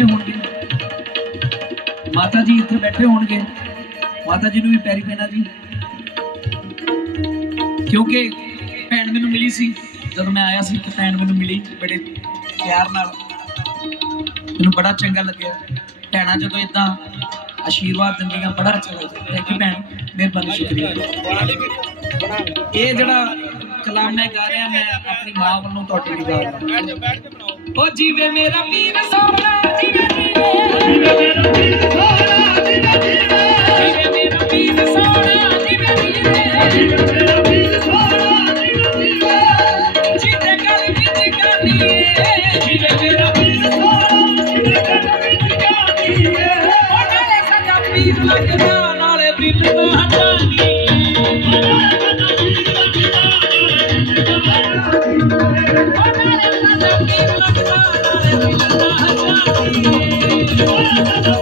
बैठे होंगे, माता जी इत्थे बैठे होंगे, माता जी नूं भी पैरी पैना जी, क्योंकि भैन मैनूं मिली सी जब मैं आया सी तो भैन मैनूं मिली बड़े प्यार नाल, मैनूं बड़ा चंगा लग्या। भैणां जदों इदां आशीर्वाद दिंदियां बड़ा अच्छा लगता। थैंक यू भैन, मेहरबानी, शुक्रिया। ये जड़ा कलाम मैं गा रहा मैं अपनी मां वालों तुहाडे लई गा रहा। ओ जीवे मेरा पीर सोहना जीवे जीवे, जीवे मेरा पीर सोहना जीवे जीवे, जीवे मेरा पीर सोहना जीवे जीवे, जीवे मेरा पीर सोहना जीवे जीवे, जीते गल विच गानी जीवे मेरा पीर सोहना जीवे गल विच गानी ओ नाले सदा पीर लगदा नाले दिल दा हटानी। Oh,